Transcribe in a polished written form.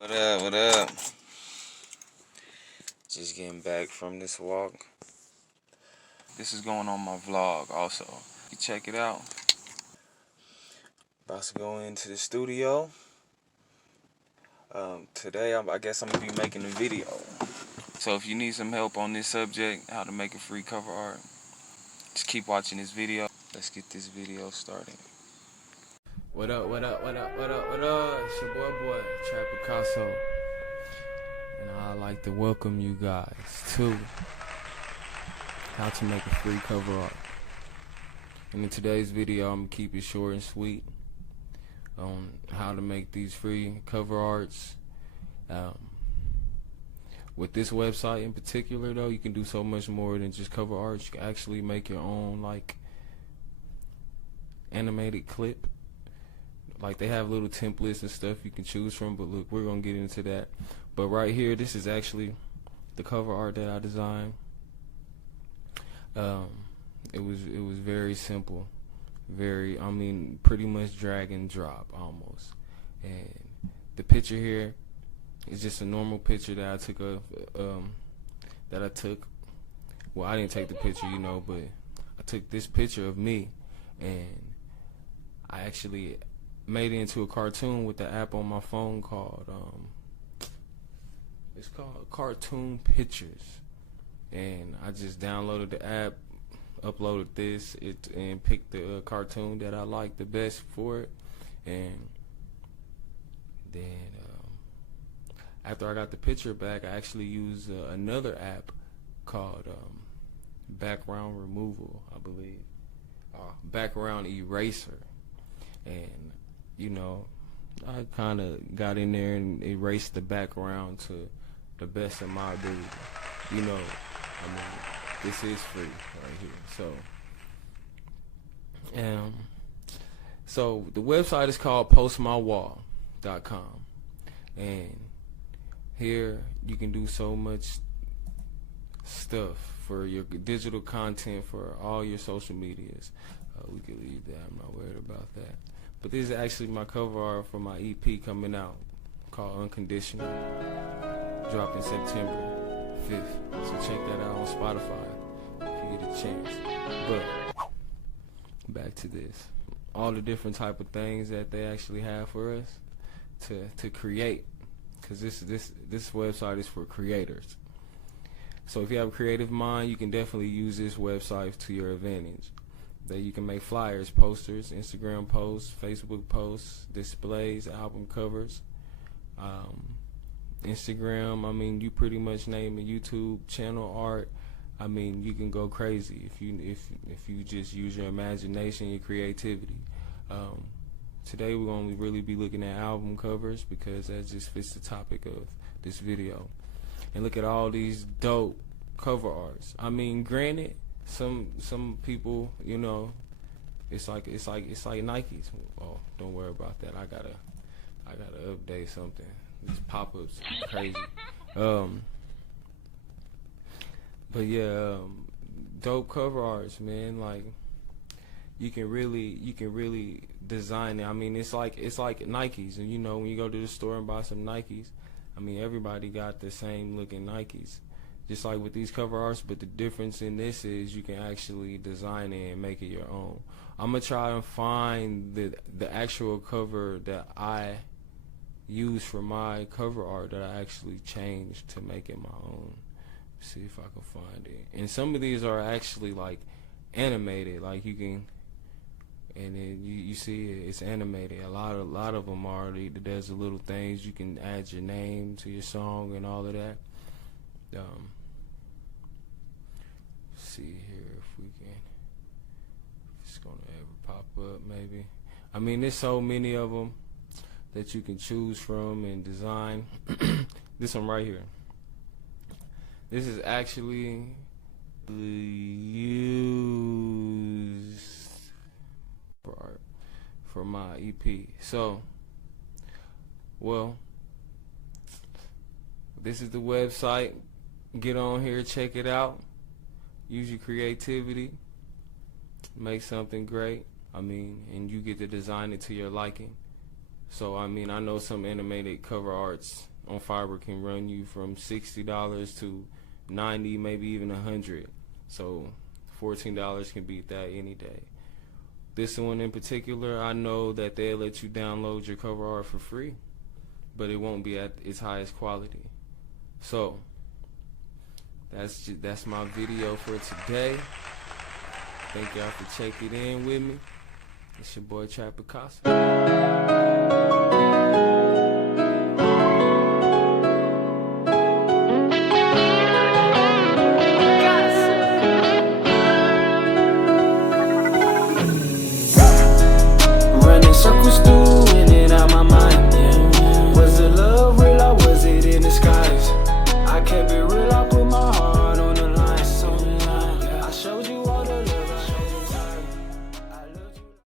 What up, what up? Just getting back from this walk. This is going on my vlog also. You check it out. About to go into the studio. Today, I guess I'm going to be making a video. So if you need some help on this subject, how to make a free cover art, just keep watching this video. Let's get this video started. What up, what up, what up, what up, what up? It's your boy, Trap Picasso. And I'd like to welcome you guys to how to make a free cover art. And in today's video, I'm going to keep it short and sweet on how to make these free cover arts. With this website in particular, though, you can do so much more than just cover art. You can actually make your own, like, animated clip. Like, they have little templates and stuff you can choose from, but look, we're gonna get into that. But right here, this is actually the cover art that I designed. It was very simple, pretty much drag and drop almost. And the picture here is just a normal picture that I took well, I didn't take the picture, but I took this picture of me, and I actually made it into a cartoon with the app on my phone called it's called Cartoon Pictures. And I just downloaded the app, uploaded this, and picked the cartoon that I liked the best for it. And then after I got the picture back, I actually used another app called background removal, I believe, background eraser. And I kind of got in there and erased the background to the best of my ability. This is free right here. So the website is called postmywall.com, and here you can do so much stuff for your digital content for all your social medias. We could leave that. I'm not worried about that. But this is actually my cover art for my EP coming out called Unconditional, dropping September 5th. So check that out on Spotify if you get a chance. But back to this. All the different type of things that they actually have for us to create. Because this website is for creators. So if you have a creative mind, you can definitely use this website to your advantage. That you can make flyers, posters, Instagram posts, Facebook posts, displays, album covers, Instagram. You pretty much name a YouTube channel art. You can go crazy if you just use your imagination, your creativity. Today we're gonna really be looking at album covers because that just fits the topic of this video. And look at all these dope cover arts. Granted, some people, it's like Nikes. Oh, don't worry about that. I gotta update something. These pop-ups are crazy. But yeah, dope cover arts, man. Like you can really design it. It's like Nikes, and when you go to the store and buy some Nikes, everybody got the same looking Nikes. Just like with these cover arts, but the difference in this is you can actually design it and make it your own. I'm gonna try and find the actual cover that I use for my cover art that I actually changed to make it my own. See if I can find it. And some of these are actually like animated, like you can, and then you see it's animated. A lot of them are. There's the little things you can add your name to your song and all of that. See here if we can, if it's gonna ever pop up, maybe. There's so many of them that you can choose from and design. This one right here, this is actually used for my EP. So, well, this is the website. Get on here, check it out. Use your creativity, make something great. And you get to design it to your liking. So I mean, I know some animated cover arts on Fiverr can run you from $60 to 90, maybe even 100. So $14 can beat that any day. This one in particular, I know that they'll let you download your cover art for free, but it won't be at its highest quality. So that's my video for today. Thank y'all for checking in with me. It's your boy Trap Picasso.